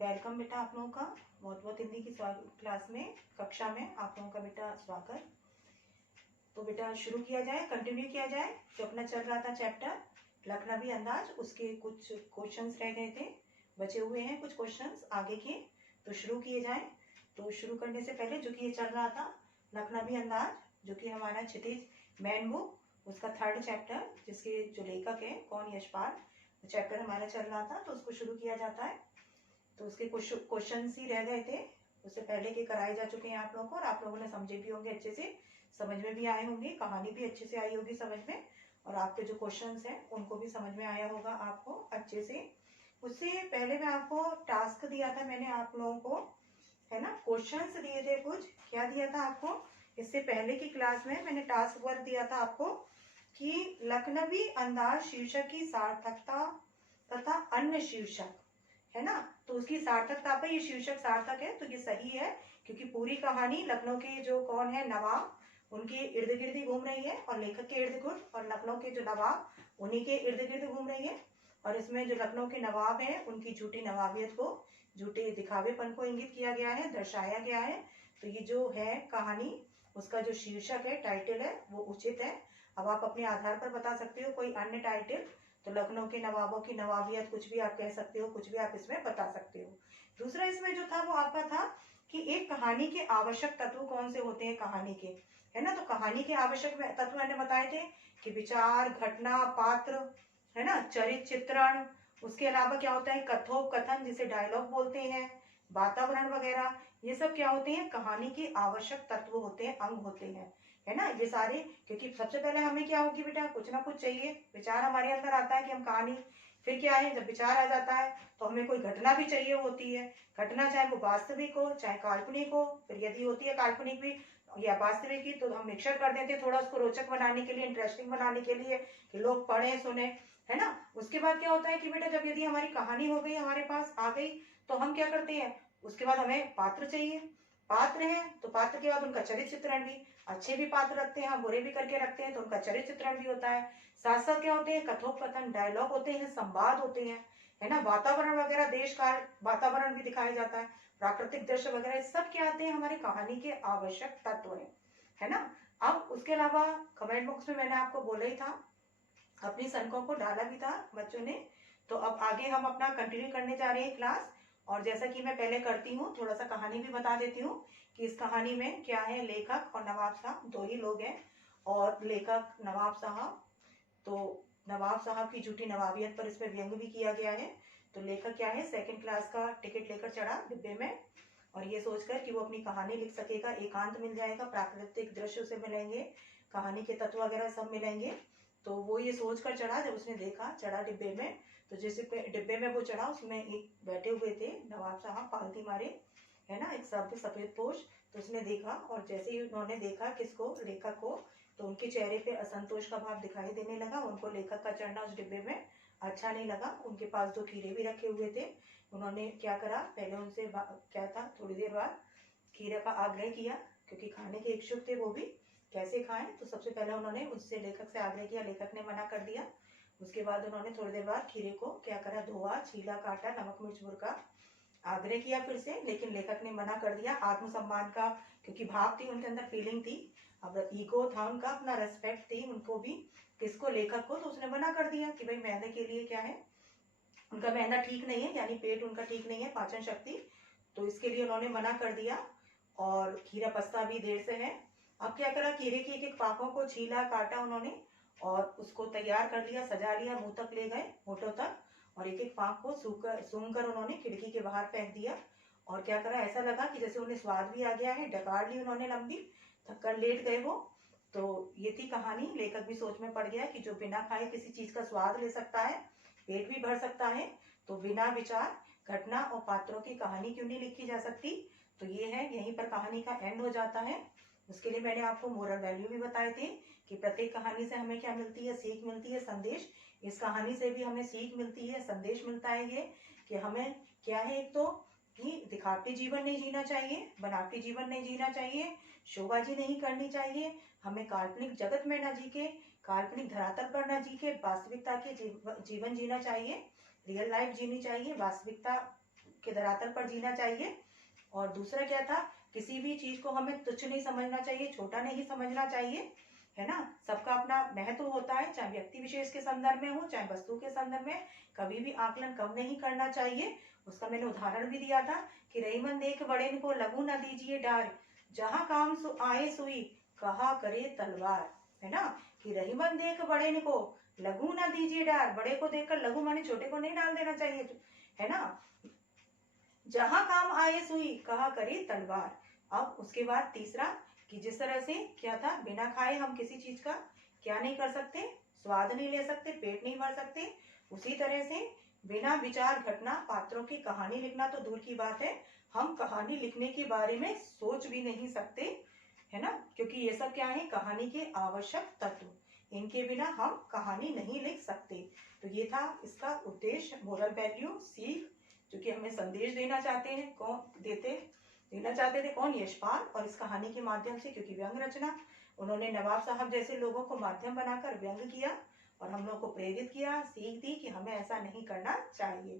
Welcome बेटा आप लोगों का बहुत बहुत हिंदी की क्लास में कक्षा में आप लोगों का बेटा स्वागत। तो बेटा शुरू किया जाए, कंटिन्यू किया जाए। जो अपना चल रहा था चैप्टर लखनवी अंदाज, उसके कुछ क्वेश्चंस रह गए थे, बचे हुए हैं कुछ क्वेश्चंस आगे के, तो शुरू किए जाए। तो शुरू करने से पहले जो कि ये चल रहा था लखनवी अंदाज, जो कि हमारा क्षितिज मैन बुक, उसका 3rd चैप्टर, जिसके जो लेखक है कौन, यशपाल, चैप्टर हमारा चल रहा था, तो उसको शुरू किया जाता है। तो उसके कुछ क्वेश्चन ही रह गए थे, उससे पहले के कराए जा चुके हैं आप लोगों को, और आप लोगों ने समझे भी होंगे अच्छे से, समझ में भी आए होंगे, कहानी भी अच्छे से आई होगी समझ में, और आपके जो क्वेश्चंस हैं उनको भी समझ में आया होगा आपको अच्छे से। उससे पहले मैं आपको टास्क दिया था मैंने आप लोगों को, है ना, क्वेश्चंस दिए थे कुछ। क्या दिया था आपको इससे पहले की क्लास में? मैंने टास्क वर्क दिया था आपको कि लखनवी अंदाज शीर्षक की सार्थकता तथा अन्य शीर्षक, है ना, तो उसकी सार्थकता पर, ये शीर्षक सार्थक है तो ये सही है, क्योंकि पूरी कहानी लखनऊ के जो कौन है नवाब, उनके इर्द गिर्द ही घूम रही है, और लेखक के इर्द गिर्द, और लखनऊ के जो नवाब उन्हीं के इर्द गिर्द घूम रही है। और इसमें जो लखनऊ के नवाब हैं उनकी झूठी नवाबियत को, झूठे दिखावेपन को इंगित किया गया है, दर्शाया गया है। तो ये जो है कहानी, उसका जो शीर्षक है, टाइटल है, वो उचित है। अब आप अपने आधार पर बता सकते हो कोई अन्य टाइटल, तो लखनऊ के नवाबों की नवाबियत, कुछ भी आप कह सकते हो, कुछ भी आप इसमें बता सकते हो। दूसरा इसमें जो था वो आपका था कि एक कहानी के आवश्यक तत्व कौन से होते हैं कहानी के, है ना। तो कहानी के आवश्यक तत्व मैंने बताए थे कि विचार, घटना, पात्र, है ना, चरित्र चित्रण, उसके अलावा क्या होता है कथोपकथन, जिसे डायलॉग बोलते हैं, वातावरण वगैरह, ये सब क्या होते हैं कहानी के आवश्यक तत्व होते हैं, अंग होते हैं, है ना, ये सारे। क्योंकि सबसे पहले हमें क्या होगी बेटा, कुछ ना कुछ चाहिए, विचार हमारे अंदर आता है कि हम कहानी, फिर क्या है जब विचार आ जाता है तो हमें कोई घटना भी चाहिए होती है, घटना चाहे वो वास्तविक हो चाहे काल्पनिक हो, फिर यदि होती है काल्पनिक भी या वास्तविक ही, तो हम मिक्सर कर देते हैं थोड़ा उसको रोचक बनाने के लिए, इंटरेस्टिंग बनाने के लिए, कि लोग पढ़े सुने, है ना। उसके बाद क्या होता है कि बेटा जब यदि हमारी कहानी हो गई, हमारे पास आ गई, तो हम क्या करते हैं, उसके बाद हमें पात्र चाहिए, पात्र है तो पात्र के बाद उनका चरित्र चित्रण भी, अच्छे भी पात्र रखते हैं हम, बुरे भी करके रखते हैं तो उनका चरित्र चित्रण भी होता है। साथ साथ क्या होते हैं कथोपकथन, डायलॉग होते हैं, संवाद होते हैं, है ना, वातावरण वगैरह, देश काल वातावरण भी दिखाया जाता है, प्राकृतिक दृश्य वगैरह, सब क्या आते हैं हमारी कहानी के आवश्यक तत्व है ना। अब उसके अलावा कमेंट बॉक्स में मैंने आपको बोला ही था, अपनी संकों को डाला भी था बच्चों ने। तो अब आगे हम अपना कंटिन्यू करने जा रहे हैं क्लास, और जैसा कि मैं पहले करती हूँ थोड़ा सा कहानी भी बता देती हूँ कि इस कहानी में क्या है, लेखक और नवाब साहब दो ही लोग हैं, और लेखक नवाब साहब, तो नवाब साहब की झूठी नवाबियत पर इसमें व्यंग भी किया गया है। तो लेखक क्या है, 2nd क्लास का टिकट लेकर चढ़ा डिब्बे में, और ये सोचकर कि वो अपनी कहानी लिख सकेगा, एकांत मिल जाएगा, प्राकृतिक दृश्य से मिलेंगे, कहानी के तत्व वगैरह सब मिलेंगे। तो वो ये सोच कर चढ़ा, जब उसने देखा चढ़ा डिब्बे में, तो जिस डिब्बे में वो चढ़ा उसमें एक बैठे हुए थे नवाब साहब पालती मारे, है ना, एक सब सफेद पोश। तो उसने देखा, और जैसे ही उन्होंने देखा किसको, लेखक को, तो उनके चेहरे पे असंतोष का भाव दिखाई देने लगा। उनको लेखक का चढ़ना उस डिब्बे में अच्छा नहीं लगा। उनके पास 2 खीरे भी रखे हुए थे। उन्होंने क्या करा, पहले उनसे क्या था, थोड़ी देर बाद खीरे का आग्रह किया, क्योंकि खाने के इच्छुक थे वो भी, कैसे खाएं। तो सबसे पहले उन्होंने उससे लेखक से आग्रह किया, लेखक ने मना कर दिया। उसके बाद उन्होंने थोड़ी देर बाद खीरे को क्या करा, धोआ, छीला, काटा, नमक मिर्च बुरका, आग्रह किया फिर से, लेकिन लेखक ने मना कर दिया। आत्मसम्मान का क्योंकि भाव थी उनके अंदर, फीलिंग थी, अब ईगो था उनका, अपना रेस्पेक्ट थी उनको भी, किसको, लेखक को। तो उसने मना कर दिया कि भाई मैदे के लिए क्या है, उनका मैदा ठीक नहीं है, यानी पेट उनका ठीक नहीं है, पाचन शक्ति, तो इसके लिए उन्होंने मना कर दिया। और खीरा पस्ता भी देर से है। अब क्या करा, खीरे की एक एक पाकों को छीला, काटा उन्होंने, और उसको तैयार कर लिया, सजा लिया, मुंह तक ले गए, होठों तक, और एक एक पाक को सूंघ कर उन्होंने खिड़की के बाहर फेंक दिया। और क्या करा, ऐसा लगा कि जैसे उन्हें स्वाद भी आ गया है, डकार ली उन्होंने लंबी, थक कर लेट गए वो। तो ये थी कहानी। लेखक भी सोच में पड़ गया कि जो बिना खाए किसी चीज का स्वाद ले सकता है, पेट भी भर सकता है, तो बिना विचार, घटना और पात्रों की कहानी क्यों नहीं लिखी जा सकती। तो ये है, यहीं पर कहानी का एंड हो जाता है। उसके लिए मैंने आपको मोरल वैल्यू भी बताए थे कि प्रत्येक कहानी से हमें क्या मिलती है, सीख मिलती है, संदेश। इस कहानी से भी हमें सीख मिलती है, संदेश मिलता है, ये कि हमें क्या है, एक तो कि दिखावटी जीवन नहीं जीना चाहिए, बनावटी जीवन नहीं जीना चाहिए, शोबाजी नहीं करनी चाहिए, हमें काल्पनिक जगत में न जी के, काल्पनिक धरातल पर न जी के वास्तविकता के जीवन जीना चाहिए, रियल लाइफ जीनी चाहिए, वास्तविकता के धरातल पर जीना चाहिए। और दूसरा क्या था, किसी भी चीज को हमें तुच्छ नहीं समझना चाहिए, छोटा नहीं समझना चाहिए, है ना। सबका अपना महत्व होता है, चाहे व्यक्ति विशेष के संदर्भ में हो चाहे वस्तु के संदर्भ में। कभी भी आकलन कम नहीं करना चाहिए। उसका मैंने उदाहरण भी दिया था कि रहीमन देख बड़े को लघु न दीजिए डार, जहां काम आए सुई कहा करे तलवार, है ना। कि रहीमन देख बड़े को लघु न दीजिए डार, बड़े को देखकर लघु माने छोटे को नहीं डाल देना चाहिए, है ना। जहां काम आए सुई कहा करे तलवार। अब उसके बाद तीसरा कि जिस तरह से क्या था, बिना खाए हम किसी चीज का क्या नहीं कर सकते, स्वाद नहीं ले सकते, पेट नहीं भर सकते। उसी तरह से बिना विचार घटना पात्रों की कहानी लिखना तो दूर की बात है, हम कहानी लिखने के बारे में सोच भी नहीं सकते, है ना। क्योंकि ये सब क्या है, कहानी के आवश्यक तत्व, इनके बिना हम कहानी नहीं लिख सकते। तो ये था इसका उद्देश्य, मोरल वैल्यू, सीख, जो कि हमें संदेश देना चाहते हैं, देना चाहते थे कौन, यशपाल। और इस कहानी के माध्यम से, क्योंकि व्यंग रचना, उन्होंने नवाब साहब जैसे लोगों को माध्यम बनाकर व्यंग किया और हम लोग को प्रेरित किया, सीख दी कि हमें ऐसा नहीं करना चाहिए।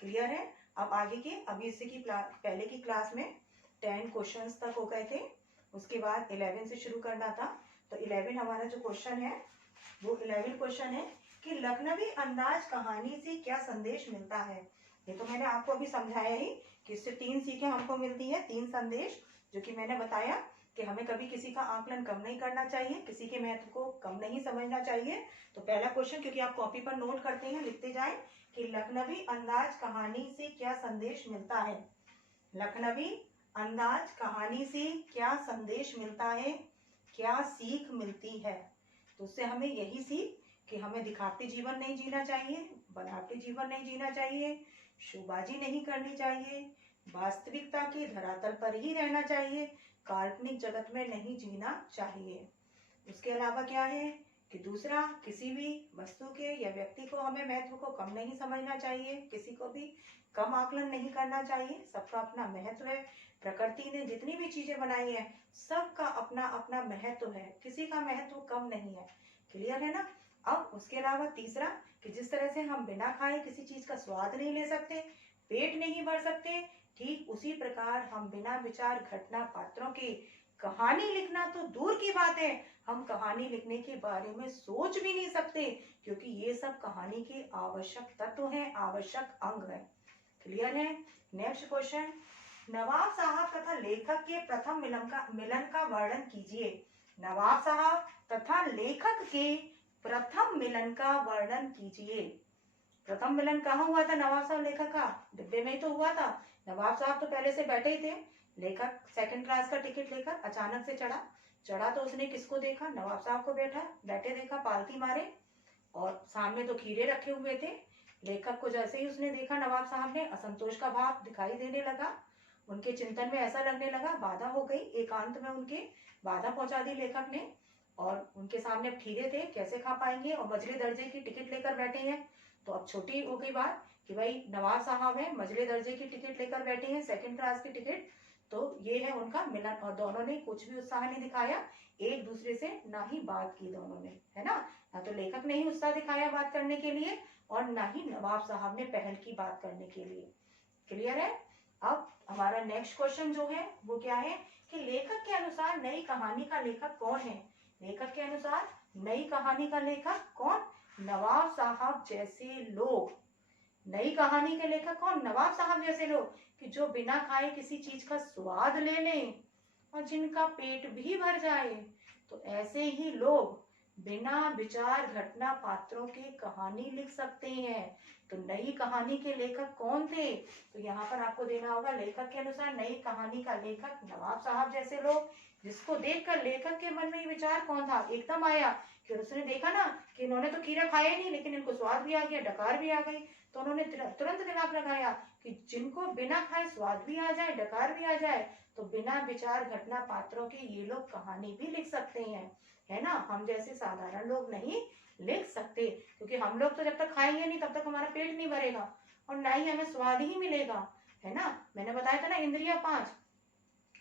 क्लियर है। अब आगे के, अभी इससे की पहले की क्लास में 10 क्वेश्चंस तक हो गए थे, उसके बाद 11 से शुरू करना था। तो 11 हमारा जो क्वेश्चन है वो 11 क्वेश्चन है कि लखनवी अंदाज कहानी से क्या संदेश मिलता है। ये तो मैंने आपको अभी समझाया ही कि इससे 3 सीखें हमको मिलती है, 3 संदेश, जो कि मैंने बताया कि हमें कभी किसी का आकलन कम नहीं करना चाहिए, किसी के महत्व को कम नहीं समझना चाहिए। तो पहला क्वेश्चन, क्योंकि आप कॉपी पर नोट करते हैं, लिखते जाएं कि लखनवी अंदाज कहानी से क्या संदेश मिलता है। लखनवी अंदाज कहानी से क्या संदेश मिलता है, क्या सीख मिलती है। तो उससे हमें यही सीख कि हमें दिखावटी जीवन नहीं जीना चाहिए, बनावटी जीवन नहीं जीना चाहिए, शोबाजी नहीं करनी चाहिए, वास्तविकता के धरातल पर ही रहना चाहिए, काल्पनिक जगत में नहीं जीना चाहिए। उसके अलावा क्या है कि दूसरा, किसी भी वस्तु के या व्यक्ति को हमें महत्व को कम नहीं समझना चाहिए, किसी को भी कम आकलन नहीं करना चाहिए, सबका अपना महत्व है। प्रकृति ने जितनी भी चीजें बनाई है सबका अपना अपना महत्व है, किसी का महत्व कम नहीं है। क्लियर है ना। अब उसके अलावा तीसरा कि जिस तरह से हम बिना खाए किसी चीज का स्वाद नहीं ले सकते, पेट नहीं भर सकते, ठीक उसी प्रकार हम बिना विचार घटना पात्रों की कहानी लिखना तो दूर की बात है, हम कहानी लिखने के बारे में सोच भी नहीं सकते, क्योंकि ये सब कहानी के आवश्यक तत्व हैं, आवश्यक अंग है। क्लियर है। नेक्स्ट क्वेश्चन, नवाब साहब तथा लेखक के प्रथम मिलन का वर्णन कीजिए। नवाब साहब तथा लेखक के प्रथम मिलन का वर्णन कीजिए। प्रथम मिलन कहाँ हुआ था नवाब साहब लेखक का, डिब्बे में ही तो हुआ था। नवाब साहब तो पहले से बैठे ही थे, लेखक सेकंड क्लास का टिकट लेकर अचानक से चढ़ा तो उसने किसको देखा, नवाब साहब को बैठे देखा, पालती मारे, और सामने तो खीरे रखे हुए थे। लेखक को जैसे ही उसने देखा नवाब साहब ने, असंतोष का भाव दिखाई देने लगा, उनके चिंतन में ऐसा लगने लगा बाधा हो गई, एकांत में उनके बाधा पहुंचा दी लेखक ने। और उनके सामने खीरे थे, कैसे खा पाएंगे, और मझले दर्जे की टिकट लेकर बैठे हैं। तो अब छोटी हो गई बात कि भाई नवाब साहब है, मझले दर्जे की टिकट लेकर बैठे हैं, सेकंड क्लास की टिकट, तो ये है उनका मिलन। और दोनों ने कुछ भी उत्साह नहीं दिखाया एक दूसरे से, ना ही बात की दोनों ने, है ना तो लेखक ने ही उत्साह दिखाया बात करने के लिए, और ना ही नवाब साहब ने पहल की बात करने के लिए। क्लियर है। अब हमारा नेक्स्ट क्वेश्चन जो है वो क्या है कि लेखक के अनुसार नई कहानी का लेखक कौन है। लेखक के अनुसार नई कहानी का लेखक कौन, नवाब साहब जैसे लोग। नई कहानी के लेखक कौन, नवाब साहब जैसे लोग, कि जो बिना खाए किसी चीज का स्वाद ले लें और जिनका पेट भी भर जाए। तो ऐसे ही लोग बिना विचार घटना पात्रों की कहानी लिख सकते हैं। तो नई कहानी के लेखक कौन थे, तो यहाँ पर आपको देना होगा लेखक के अनुसार नई कहानी का लेखक नवाब साहब जैसे लोग, जिसको देखकर लेखक के मन में ये विचार कौन था, एकदम आया कि उसने देखा ना कि इन्होंने तो खीरा खाया नहीं, लेकिन इनको स्वाद भी आ गया, डकार भी आ गई, तो उन्होंने तुरंत दिमाग लगाया कि जिनको बिना खाए स्वाद भी आ जाए, डकार भी आ जाए, तो बिना विचार घटना पात्रों की ये लोग कहानी भी लिख सकते हैं, है ना। हम जैसे साधारण लोग नहीं लिख सकते, क्योंकि हम लोग तो जब तक खाएंगे नहीं तब तक हमारा पेट नहीं भरेगा और ना ही हमें स्वाद ही मिलेगा, है ना। मैंने बताया था ना, इंद्रिया 5,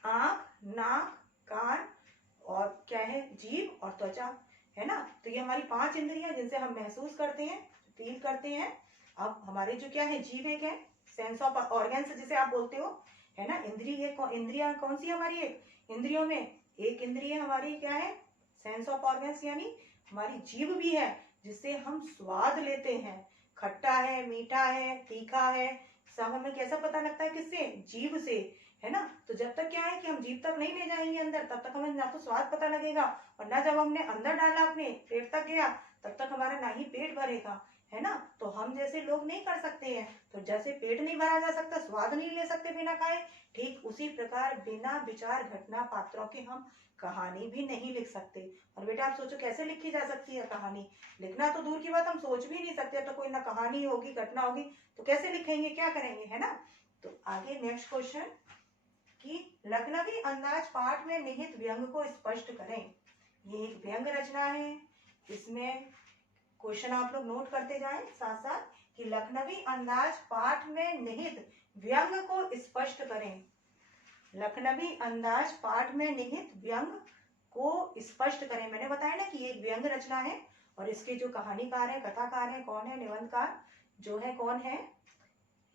आंख, नाक, कान और क्या है, जीभ और त्वचा, है ना। तो ये हमारी 5 इंद्रियां जिनसे हम महसूस करते हैं, फील करते हैं। अब हमारे जो क्या है, जीभ एक है, सेंस ऑफ ऑर्गन्स जिसे आप बोलते हो, है ना। इंद्रिया कौन सी हमारी, एक इंद्रियों में एक इंद्रिय हमारी क्या है, सेंस ऑफ ऑर्गन्स, यानी हमारी जीभ भी है, जिससे हम स्वाद लेते हैं। खट्टा है, मीठा है, तीखा है, सब हमें कैसा पता लगता है, किससे, जीभ से, है ना। तो जब तक क्या है कि हम जीभ तक नहीं ले जाएंगे अंदर, तब तक हमें ना तो स्वाद पता लगेगा, और ना जब हमने अंदर डाला अपने पेट तक गया तब तक हमारा ना ही पेट भरेगा, है ना। तो हम जैसे लोग नहीं कर सकते हैं, तो जैसे पेट नहीं भरा जा सकता, स्वाद नहीं ले सकते बिना खाए, ठीक उसी प्रकार बिना विचार घटना पात्रों के हम कहानी भी नहीं लिख सकते। और बेटा आप सोचो कैसे लिखी जा सकती है कहानी, लिखना तो दूर की बात, हम सोच भी नहीं सकते, तो कोई ना कहानी होगी, घटना होगी, तो कैसे लिखेंगे, क्या करेंगे, है ना। तो आगे नेक्स्ट क्वेश्चन कि लखनवी अंदाज पाठ में निहित व्यंग को स्पष्ट करें। ये एक व्यंग रचना है, इसमें क्वेश्चन आप लोग नोट करते जाएं साथ साथ कि लखनवी अंदाज पाठ में निहित व्यंग को स्पष्ट करें। लखनवी अंदाज पाठ में निहित व्यंग को स्पष्ट करें। मैंने बताया ना कि ये एक व्यंग रचना है, और इसके जो कहानीकार है, कथाकार है, कौन है, निबंधकार जो है कौन है,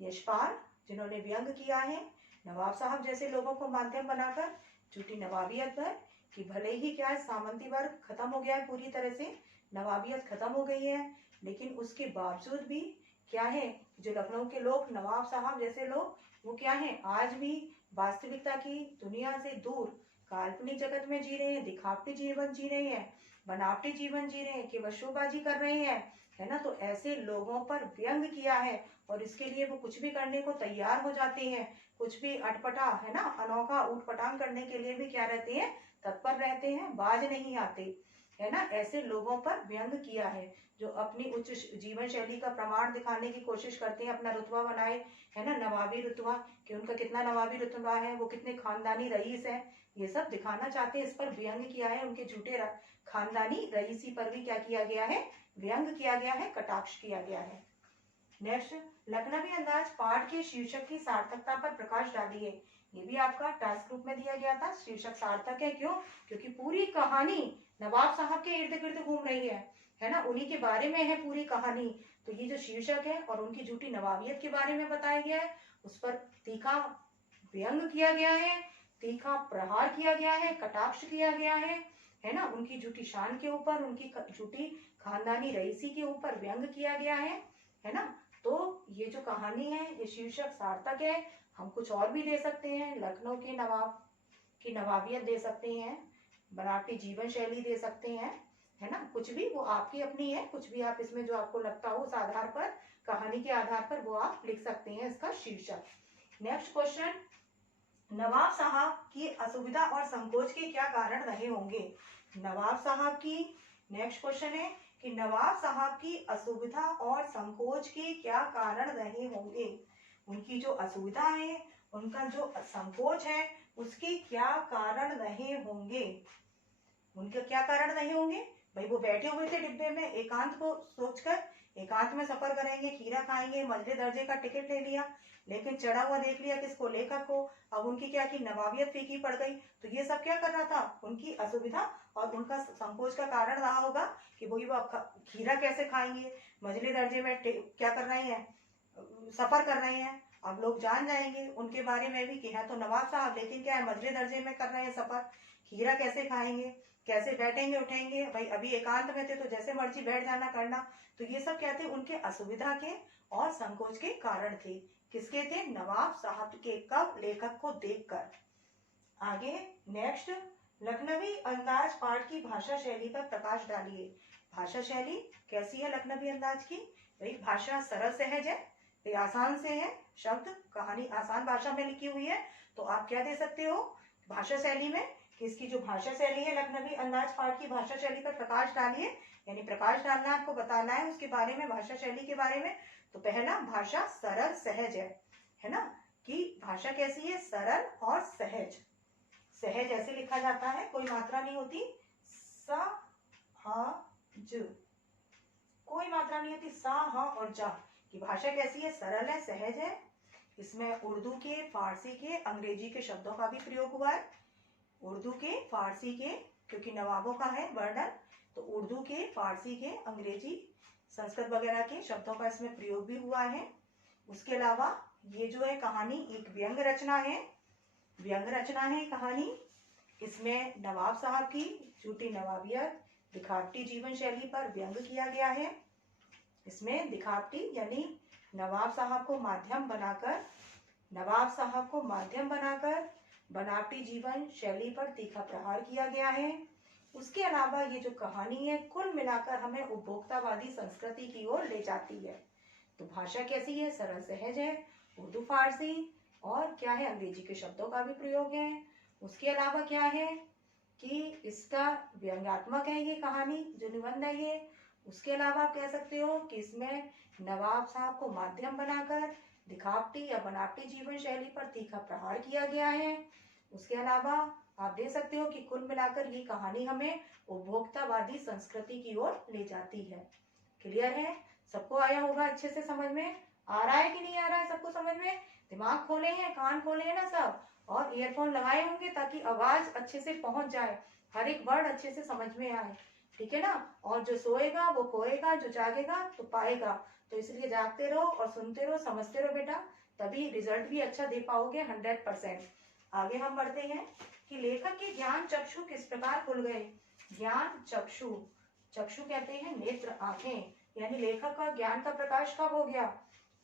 यशपाल, जिन्होंने व्यंग किया है नवाब साहब जैसे लोगों को माध्यम बनाकर झूठी नवाबियत पर, कि भले ही क्या है सामंती वर्ग खत्म हो गया है पूरी तरह से, नवाबियत खत्म हो गई है, लेकिन उसके बावजूद भी क्या है, जो लखनऊ के लोग, नवाब साहब जैसे लोग, वो क्या है, आज भी वास्तविकता की दुनिया से दूर काल्पनिक जगत में जी रहे हैं, दिखावटी जीवन जी रहे हैं, बनावटी जीवन जी रहे हैं, केवल शोबाजी कर रहे हैं, है ना। तो ऐसे लोगों पर व्यंग किया है, और इसके लिए वो कुछ भी करने को तैयार हो जाते हैं, कुछ भी अटपटा, है ना, अनोखा उठपटांग करने के लिए भी क्या रहते हैं, तत्पर रहते हैं, बाज नहीं आते, है ना। ऐसे लोगों पर व्यंग किया है, जो अपनी उच्च जीवन शैली का प्रमाण दिखाने की कोशिश करते हैं, अपना रुतबा बनाए, है ना, नवाबी रुतबा, कि उनका कितना नवाबी रुतबा है, वो कितने खानदानी रईस है, ये सब दिखाना चाहते हैं, इस पर व्यंग किया है। उनके झूठे खानदानी रईसी पर भी क्या किया गया है, व्यंग किया गया है, कटाक्ष किया गया है। नेक्स्ट, लखनवी अंदाज पाठ के शीर्षक की सार्थकता पर प्रकाश डालिए। ये भी आपका टास्क ग्रुप में दिया गया था। शीर्षक सार्थक है, क्यों, क्योंकि पूरी कहानी नवाब साहब के इर्द गिर्द घूम रही है ना, उन्हीं के बारे में है पूरी कहानी। तो ये जो शीर्षक है और उनकी झूठी नवाबियत के बारे में बताया गया है, उस पर तीखा व्यंग किया गया है, तीखा प्रहार किया गया है, कटाक्ष किया गया है ना, उनकी झूठी शान के ऊपर, उनकी झूठी खानदानी रईसी के ऊपर व्यंग किया गया है ना। तो ये जो कहानी है, ये शीर्षक सार्थक है। हम कुछ और भी दे सकते हैं, लखनऊ के नवाब की नवाबियत दे सकते हैं, बनावटी जीवन शैली दे सकते हैं, है ना, कुछ भी, वो आपकी अपनी है, कुछ भी आप इसमें जो आपको लगता हो उस आधार पर, कहानी के आधार पर वो आप लिख सकते हैं इसका शीर्षक। नेक्स्ट क्वेश्चन, नवाब साहब की असुविधा और संकोच के क्या कारण रहे होंगे। नवाब साहब की, नेक्स्ट क्वेश्चन है कि नवाब साहब की असुविधा और संकोच के क्या कारण रहे होंगे। उनकी जो असुविधा है, उनका जो संकोच है, उसके क्या कारण रहे होंगे। उनके क्या कारण रहे होंगे, भाई वो बैठे हुए थे डिब्बे में, एकांत को सोचकर, एकांत में सफर करेंगे, खीरा खाएंगे, मंझले दर्जे का टिकट ले लिया, लेकिन चढ़ा हुआ देख लिया किसको, लेखक को। अब उनकी क्या की नवाबियत फीकी पड़ गई। तो ये सब क्या कर रहा था, उनकी असुविधा और उनका संकोच का कारण रहा होगा कि वही वो खीरा कैसे खाएंगे, मंझले दर्जे में क्या कर रहे हैं, सफर कर रहे हैं। अब लोग जान जाएंगे उनके बारे में भी कि है तो नवाब साहब, लेकिन क्या है, मंझले दर्जे में कर रहे हैं सफर, खीरा कैसे खाएंगे, कैसे बैठेंगे उठेंगे, भाई अभी एकांत में थे तो जैसे मर्जी बैठ जाना करना। तो ये सब क्या थे, उनके असुविधा के और संकोच के कारण थे। किसके थे, नवाब साहब के। कब, लेखक को देखकर। आगे नेक्स्ट, लखनवी अंदाज पाठ की भाषा शैली पर प्रकाश डालिए। भाषा शैली कैसी है लखनवी अंदाज की, भाई भाषा सरल सहज है, आसान से है, शब्द कहानी आसान भाषा में लिखी हुई है। तो आप क्या दे सकते हो भाषा शैली में, कि इसकी जो भाषा शैली है लखनवी अंदाज पाठ की भाषा शैली पर प्रकाश डालिए, यानी प्रकाश डालना, आपको बताना है उसके बारे में, भाषा शैली के बारे में। तो पहला, भाषा सरल सहज है ना, कि भाषा कैसी है, सरल और सहज। सहज ऐसे लिखा जाता है, कोई मात्रा नहीं होती, सा हा ज, कोई मात्रा नहीं होती, सा हा और जा, की भाषा कैसी है, सरल है, सहज है। इसमें उर्दू के, फारसी के, अंग्रेजी के शब्दों का भी प्रयोग हुआ है। उर्दू के, फारसी के, क्योंकि नवाबों का है वर्णन, तो उर्दू के, फारसी के, अंग्रेजी, संस्कृत वगैरह के शब्दों का इसमें प्रयोग भी हुआ है। उसके अलावा ये जो है कहानी एक व्यंग रचना है, व्यंग रचना है कहानी। इसमें नवाब साहब की झूठी नवाबियत, दिखावटी जीवन शैली पर व्यंग किया गया है। इसमें दिखावटी यानी नवाब साहब को माध्यम बनाकर, नवाब साहब को माध्यम बनाकर बनावटी जीवन शैली पर तीखा प्रहार किया गया है। उसके अलावा ये जो कहानी है कुल मिलाकर हमें उपभोक्तावादी संस्कृति की ओर ले जाती है। तो भाषा कैसी है? सरल सहज है, उर्दू फारसी और क्या है, अंग्रेजी के शब्दों का भी प्रयोग है। उसके अलावा क्या है कि इसका व्यंग्यात्मक है ये कहानी, जो निबंध है ये। उसके अलावा आप कह सकते हो कि इसमें नवाब साहब को माध्यम बनाकर दिखावटी या बनावटी जीवन शैली पर तीखा प्रहार किया गया है। उसके अलावा आप देख सकते हो कि कुल मिलाकर ये कहानी हमें उपभोक्तावादी संस्कृति की ओर ले जाती है। क्लियर है? सबको आया होगा अच्छे से समझ में? आ रहा है कि नहीं आ रहा है सबको समझ में? दिमाग खोले हैं, कान खोले हैं ना सब, और ईयरफोन लगाए होंगे ताकि आवाज अच्छे से पहुंच जाए, हर एक वर्ड अच्छे से समझ में आए। ठीक है ना? और जो सोएगा वो खोएगा, जो जागेगा तो पाएगा। तो इसलिए जागते रहो और सुनते रहो, समझते रहो बेटा, तभी रिजल्ट भी अच्छा दे पाओगे 100%। आगे हम बढ़ते हैं कि लेखक के ज्ञान चक्षु किस प्रकार खुल गए। ज्ञान चक्षु, चक्षु कहते हैं नेत्र, आंखें, यानी लेखक का ज्ञान का प्रकाश कब हो गया,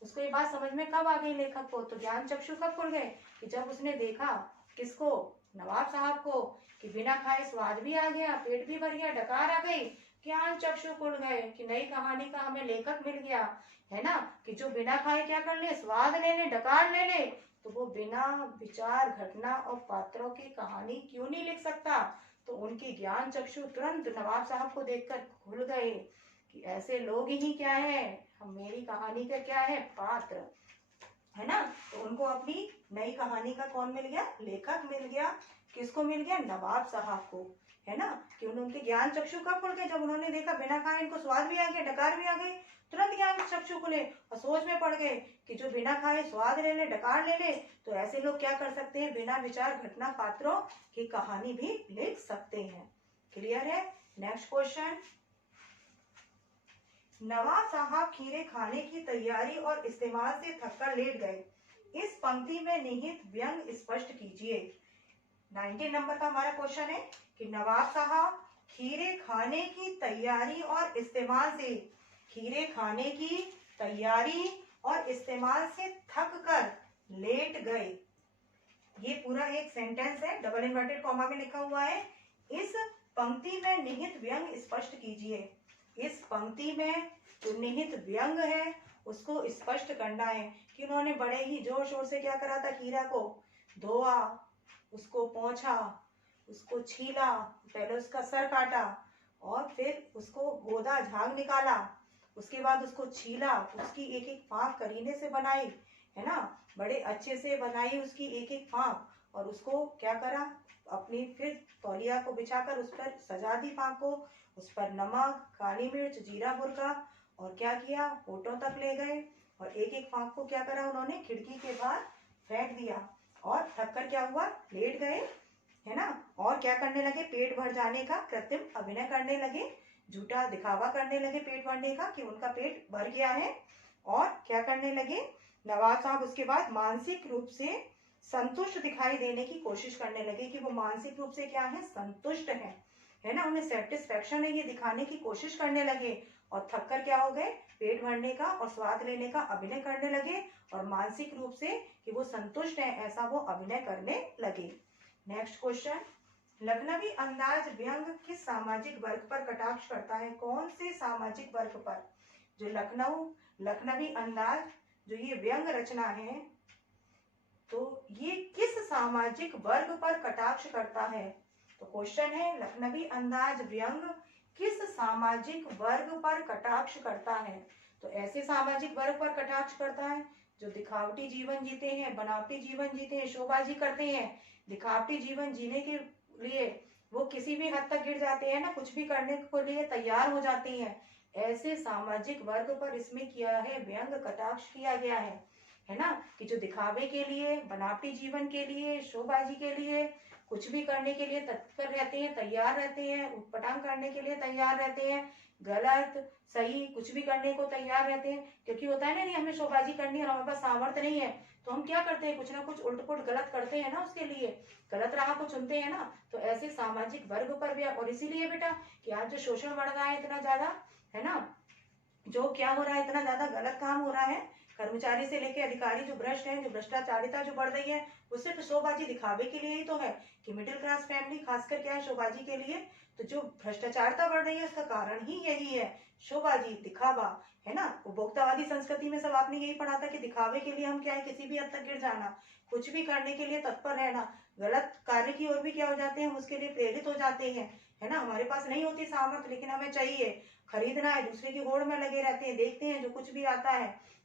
उसको ये बात समझ में कब आ गई लेखक को। तो ज्ञान चक्षु कब खुल गए कि जब उसने देखा, किसको, नवाब साहब को, कि बिना खाए स्वाद भी आ गया, पेट भी भर गया, डकार आ गई, ज्ञान चक्षु खुल गए कि नई कहानी का हमें लेखक मिल गया है ना, कि जो बिना खाए क्या कर ले, स्वाद ले ले, डकार ले ले, तो वो बिना विचार, घटना और पात्रों की कहानी क्यों नहीं लिख सकता। तो उनकी ज्ञान चक्षु तुरंत नवाब साहब को देखकर खुल गए कि ऐसे लोग ही क्या है, हम मेरी कहानी का क्या है, पात्र है ना। तो उनको अपनी नई कहानी का कौन मिल गया, लेखक मिल गया। किसको मिल गया, नवाब साहब को, है ना। कि उनके ज्ञान चक्षु कब खुल गए, जब उन्होंने देखा बिना खाए इनको स्वाद भी आ गया, डकार भी आ गई, तुरंत ज्ञान चक्षु खुले और सोच में पड़ गए कि जो बिना खाए स्वाद ले ले, डकार ले ले, तो ऐसे लोग क्या कर सकते हैं, बिना विचार, घटना, पात्रों की कहानी भी लिख सकते हैं। क्लियर है? नेक्स्ट क्वेश्चन, नवाब साहब खीरे खाने की तैयारी और इस्तेमाल से थककर लेट गए। इस पंक्ति में निहित व्यंग स्पष्ट कीजिए। 19 नंबर का हमारा क्वेश्चन है कि नवाब साहब खीरे खाने की तैयारी और इस्तेमाल से, खीरे खाने की तैयारी और इस्तेमाल से थक कर लेट गए। ये पूरा एक सेंटेंस है, डबल इन्वर्टेड कॉमा में लिखा हुआ है। इस पंक्ति में निहित व्यंग स्पष्ट कीजिए। इस पंक्ति में जो निहित व्यंग है उसको स्पष्ट करना है कि उन्होंने बड़े ही जोर शोर से क्या करा था, खीरा को धोआ, उसको पोंछा, उसको छीला, पहले उसका सर काटा और फिर उसको गोदा झाग निकाला, उसके बाद उसको छीला, उसकी एक एक फाँक करीने से बनाई, है ना, बड़े अच्छे से बनाई उसकी एक एक फाँक, और उसको क्या करा, अपनी फिर तौलिया को बिछाकर उस पर सजा दी फाँक को, उस पर नमक, काली मिर्च, जीरा बुरका, और क्या किया, होठों तक ले गए और एक एक फाँक को क्या करा उन्होंने, खिड़की के बाहर फेंक दिया और थककर क्या हुआ, लेट गए, है ना। और क्या करने लगे, पेट भर जाने का कृत्रिम अभिनय करने लगे, झूठा दिखावा करने लगे पेट भरने का कि उनका पेट भर गया है। और क्या करने लगे नवाब साहब, उसके बाद मानसिक रूप से संतुष्ट दिखाई देने की कोशिश करने लगे कि वो मानसिक रूप से क्या है, संतुष्ट है ना, उन्हें सेटिस्फेक्शन है ये दिखाने की कोशिश करने लगे और थककर क्या हो गए, पेट भरने का और स्वाद लेने का अभिनय करने लगे और मानसिक रूप से कि वो संतुष्ट है ऐसा वो अभिनय करने लगे। नेक्स्ट क्वेश्चन, लखनवी अंदाज व्यंग किस सामाजिक वर्ग पर कटाक्ष करता है। कौन से सामाजिक वर्ग पर, जो लखनवी अंदाज जो ये व्यंग रचना है, तो ये किस सामाजिक वर्ग पर कटाक्ष करता है। तो क्वेश्चन है, लखनवी अंदाज व्यंग किस सामाजिक वर्ग पर कटाक्ष करता है। तो ऐसे सामाजिक वर्ग पर कटाक्ष करता है जो दिखावटी जीवन जीते हैं, बनावटी जीवन जीते हैं, शोबाजी करते हैं, दिखावटी जीवन जीने के लिए वो किसी भी हद तक गिर जाते हैं ना, कुछ भी करने के लिए तैयार हो जाती हैं। ऐसे सामाजिक वर्ग पर इसमें किया है व्यंग, कटाक्ष किया गया है ना, कि जो दिखावे के लिए, बनावटी जीवन के लिए, शोबाजी के लिए कुछ भी करने के लिए तत्पर रहते हैं, तैयार रहते हैं, उटपटांग करने के लिए तैयार रहते हैं, गलत सही कुछ भी करने को तैयार रहते हैं। क्योंकि होता है ना, नहीं हमें शोबाजी करनी है और हमारे पास सामर्थ्य नहीं है, तो हम क्या करते हैं, कुछ ना कुछ उल्ट पुल्ट गलत करते हैं ना, उसके लिए गलत राह को चुनते हैं ना। तो ऐसे सामाजिक वर्ग पर भी और इसीलिए बेटा कि आज जो शोषण बढ़ रहा है इतना ज्यादा, है ना, जो क्या हो रहा है, इतना ज्यादा गलत काम हो रहा है, कर्मचारी से लेके अधिकारी जो भ्रष्ट है, जो भ्रष्टाचारिता जो बढ़ रही है, वो सिर्फ शोबाजी दिखावे के लिए ही तो है कि मिडिल क्लास फैमिली खासकर क्या है, शोबाजी के लिए। तो जो भ्रष्टाचारता बढ़ रही है उसका कारण ही यही है, शोबाजी, दिखावा, है ना। उपभोक्तावादी संस्कृति में सब आपने यही पढ़ा था कि दिखावे के लिए हम क्या है, किसी भी हद तक गिर जाना, कुछ भी करने के लिए तत्पर रहना, गलत कार्य की ओर भी क्या हो जाते हैं, हम उसके लिए प्रेरित हो जाते हैं, है ना। हमारे पास नहीं होती सामर्थ्य लेकिन हमें चाहिए, खरीदना है, दूसरे की होड़ में लगे रहते हैं, देखते हैं जो कुछ भी आता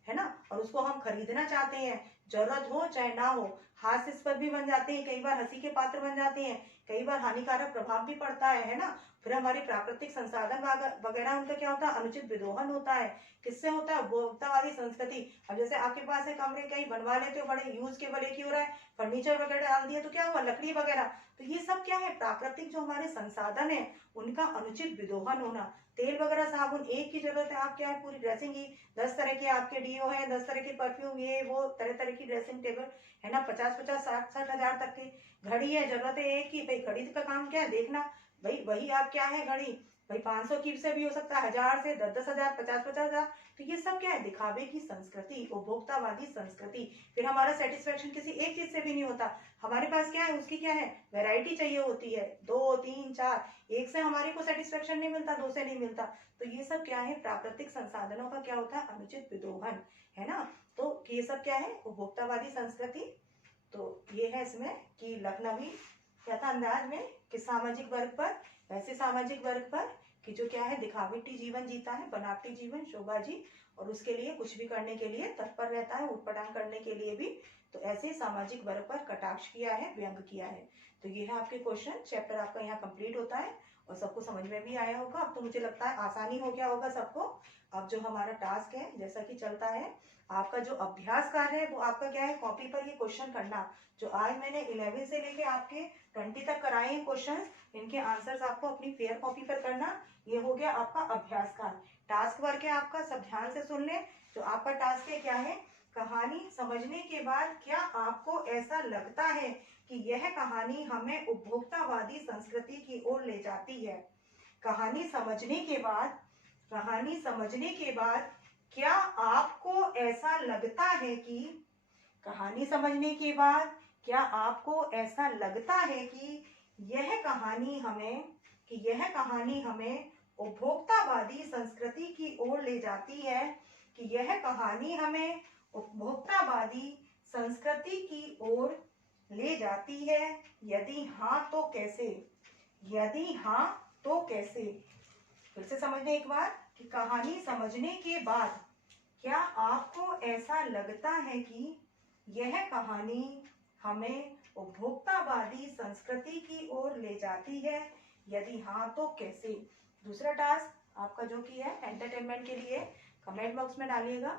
है ना, और उसको हम खरीदना चाहते हैं, जरूरत हो चाहे ना हो, हास्यास्पद भी बन जाते हैं, कई बार हंसी के पात्र बन जाते हैं, कई बार हानिकारक प्रभाव भी पड़ता है ना। फिर हमारे प्राकृतिक संसाधन वगैरह उनका क्या होता है, अनुचित विदोहन होता है। किससे होता है, उपभोक्तावादी संस्कृति। अब जैसे आपके पास है कमरे, कहीं बनवा लेते हो, बड़े यूज के भले की हो रहा है, फर्नीचर वगैरह डाल दिया तो क्या हुआ, लकड़ी वगैरह, तो ये सब क्या है, प्राकृतिक जो हमारे संसाधन है उनका अनुचित विदोहन होना। तेल वगैरह साबुन एक की जरूरत है, आप क्या है, पूरी ड्रेसिंग की 10 तरह के आपके डीओ है, 10 तरह के परफ्यूम, ये वो तरह तरह की ड्रेसिंग टेबल, है ना, 50-50 60-60 हजार तक की घड़ी है, जरूरत है एक की। भाई घड़ी का काम क्या है, देखना, भाई वही आप क्या है घड़ी, भाई 500 की से भी हो सकता है, 1000 से 10-10 हजार, 50-50 हजार। तो ये सब क्या है, दिखावे की संस्कृति, उपभोक्तावादी संस्कृति। फिर हमारा सेटिस्फेक्शन किसी एक चीज से भी नहीं होता, हमारे पास क्या है, उसकी क्या है, वैरायटी चाहिए होती है, 2 3 4, एक से हमारे को सेटिस्फेक्शन नहीं मिलता, 2 से नहीं मिलता। तो ये सब क्या है, प्राकृतिक संसाधनों का क्या होता है, अनुचित विदोहन, है ना। तो ये सब क्या है, उपभोक्तावादी संस्कृति। तो ये है इसमें कि लखनवी यथांदाज में किस सामाजिक वर्ग पर, वैसे सामाजिक वर्ग पर कि जो क्या है, दिखावटी जीवन जीता है, बनावटी जीवन, शोबाजी, और उसके लिए कुछ भी करने के लिए तत्पर रहता है, उटपटांग करने के लिए भी। तो ऐसे सामाजिक वर्ग पर कटाक्ष किया है, व्यंग किया है। तो ये है आपके क्वेश्चन, चैप्टर आपका यहाँ कंप्लीट होता है और सबको समझ में भी आया होगा। अब तो मुझे लगता है आसानी हो गया होगा सबको। अब जो हमारा टास्क है जैसा कि चलता है, आपका जो अभ्यास कार्य है वो आपका क्या है, कॉपी पर ये क्वेश्चन करना। जो आज मैंने 11 से लेके आपके 20 तक कराए हैं क्वेश्चन, इनके आंसर्स आपको अपनी फेयर कॉपी पर करना। ये हो गया आपका अभ्यास कार्य। टास्क वर्क है आपका, सब ध्यान से सुन ले। जो आपका टास्क है क्या है, कहानी समझने के बाद क्या आपको ऐसा लगता है कि यह कहानी हमें उपभोक्तावादी संस्कृति की ओर ले जाती है। कहानी समझने के बाद, कहानी समझने के बाद क्या आपको ऐसा लगता है कि, कहानी समझने के बाद क्या आपको ऐसा लगता है कि यह कहानी हमें, कि यह कहानी हमें उपभोक्तावादी संस्कृति की ओर ले जाती है, कि यह कहानी हमें उपभोक्तावादी संस्कृति की ओर ले जाती है। यदि हाँ तो कैसे, यदि हाँ तो कैसे। फिर से समझने एक बार कि कहानी समझने के बाद क्या आपको ऐसा लगता है कि यह कहानी हमें उपभोक्तावादी संस्कृति की ओर ले जाती है, यदि हाँ तो कैसे। दूसरा टास्क आपका जो कि है एंटरटेनमेंट के लिए, कमेंट बॉक्स में डालिएगा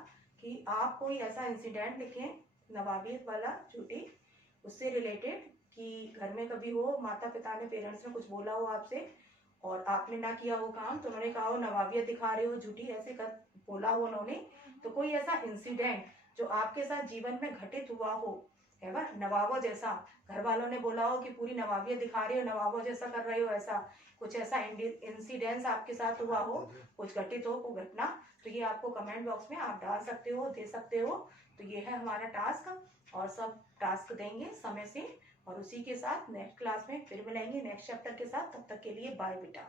कि आप कोई ऐसा इंसिडेंट लिखें, नवाबियत वाला, झूठी, उससे रिलेटेड, कि घर में कभी हो, माता पिता ने, पेरेंट्स ने कुछ बोला हो आपसे और आपने ना किया वो काम, तो उन्होंने कहा हो नवाबियत दिखा रहे हो, झूठी, ऐसे कर बोला हो उन्होंने। तो कोई ऐसा इंसिडेंट जो आपके साथ जीवन में घटित हुआ हो, है ना, नवाबों जैसा, घर वालों ने बोला हो कि पूरी नवाबियत दिखा रही हो, नवाबों जैसा कर रहे हो, ऐसा कुछ ऐसा इंसिडेंस आपके साथ हुआ हो, कुछ घटित हो, कोई घटना, तो ये आपको कमेंट बॉक्स में आप डाल सकते हो, दे सकते हो। तो ये है हमारा टास्क, और सब टास्क देंगे समय से। और उसी के साथ नेक्स्ट क्लास में फिर मिलेंगे नेक्स्ट चैप्टर के साथ। तब तक के लिए बाय बेटा।